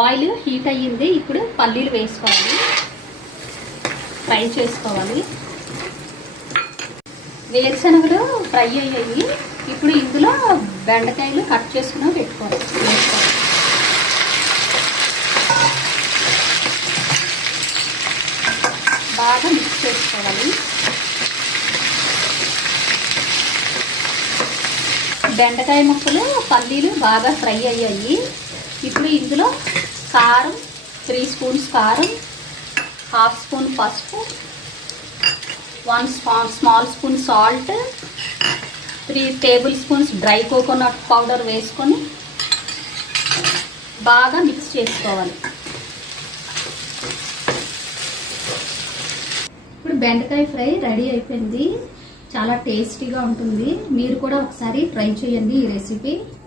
Oil heat అయ్యింది. ఇప్పుడు పల్లీలు వేసుకోవాలి, ఫ్రై చేసుకోవాలి. వేరుశనగలు ఫ్రై అయ్యాయి. ఇప్పుడు ఇందులో బెండకాయలు కట్ చేసుకుని పెట్టుకోవాలి. బాగా మిక్స్ చేసుకోవాలి. బెండకాయ ముక్కలు పల్లీలు బాగా ఫ్రై అయ్యాయి. ఇప్పుడు ఇందులో కారం 3 స్పూన్స్ కారం, 1/2 స్పూన్ పసుపు, 1 small spoon salt, 3 table spoons dry coconut powder వేసుకొని బాగా మిక్స్ చేసుకోవాలి. ఇప్పుడు బెండకాయ ఫ్రై రెడీ అయిపోయింది. చాలా టేస్టీగా ఉంటుంది. మీరు కూడా ఒకసారి ట్రై చేయండి ఈ రెసిపీ.